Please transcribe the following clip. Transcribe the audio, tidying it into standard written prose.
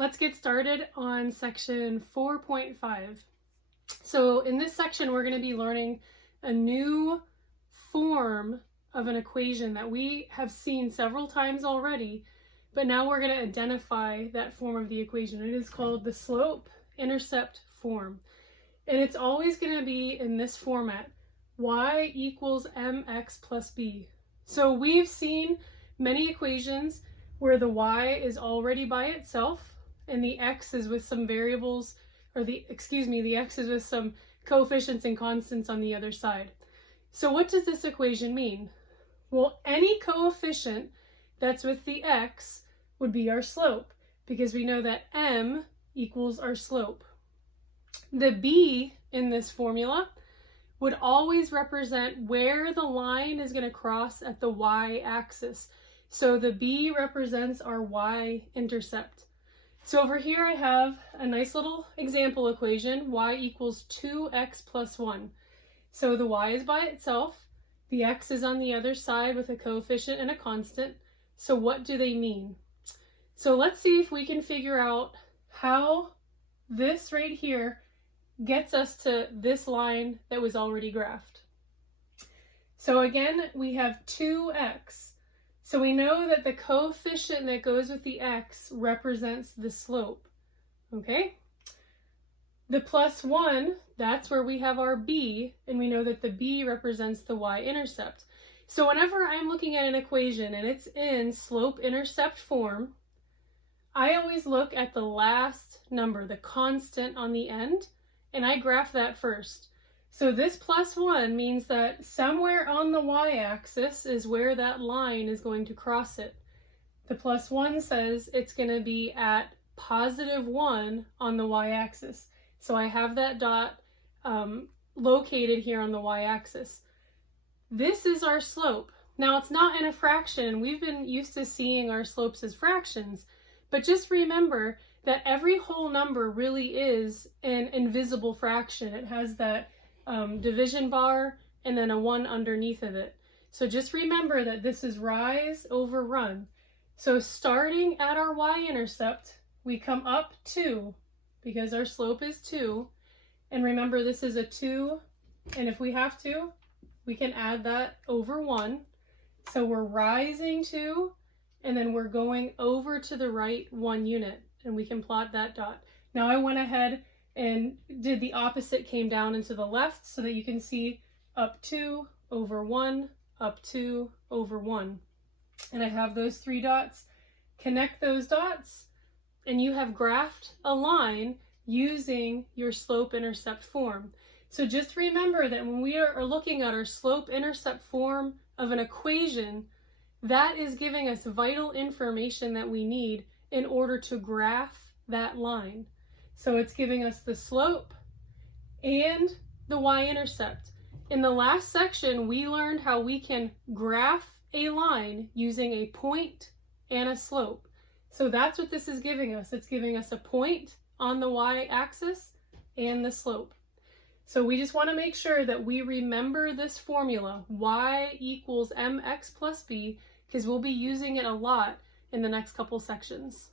let's get started on section 4.5. So in this section, we're going to be learning a new form of an equation that we have seen several times already, but now we're going to identify that form of the equation. It is called the slope-intercept form. And it's always going to be in this format, y equals mx plus b. So we've seen many equations where the y is already by itself and the x is with some variables, or the x is with some coefficients and constants on the other side. So what does this equation mean? Well, any coefficient that's with the x would be our slope, because we know that m equals our slope. The b in this formula would always represent where the line is going to cross at the y-axis. So the b represents our y-intercept. So over here I have a nice little example equation, y equals 2x plus 1. So the y is by itself, the x is on the other side with a coefficient and a constant. So what do they mean? So let's see if we can figure out how this right here gets us to this line that was already graphed. So again, we have 2x. So we know that the coefficient that goes with the x represents the slope, okay? The plus 1, that's where we have our b, and we know that the b represents the y-intercept. So whenever I'm looking at an equation and it's in slope-intercept form, I always look at the last number, the constant on the end, and I graph that first. So this plus 1 means that somewhere on the y-axis is where that line is going to cross it. The plus 1 says it's going to be at positive 1 on the y-axis. So I have that dot located here on the y-axis. This is our slope. Now it's not in a fraction. We've been used to seeing our slopes as fractions, but just remember that every whole number really is an invisible fraction. It has that division bar and then a 1 underneath of it. So just remember that this is rise over run. So starting at our y-intercept, we come up 2 because our slope is 2. And remember, this is a 2, and if we have to, we can add that over 1. So we're rising 2, and then we're going over to the right 1 unit, and we can plot that dot. Now I went ahead and did the opposite, came down into the left so that you can see up 2 over 1, up 2 over 1. And I have those 3 dots. Connect those dots and you have graphed a line using your slope-intercept form. So just remember that when we are looking at our slope-intercept form of an equation, that is giving us vital information that we need in order to graph that line. So it's giving us the slope and the y-intercept. In the last section, we learned how we can graph a line using a point and a slope. So that's what this is giving us. It's giving us a point on the y-axis and the slope. So we just want to make sure that we remember this formula, y equals mx plus b, because we'll be using it a lot in the next couple sections.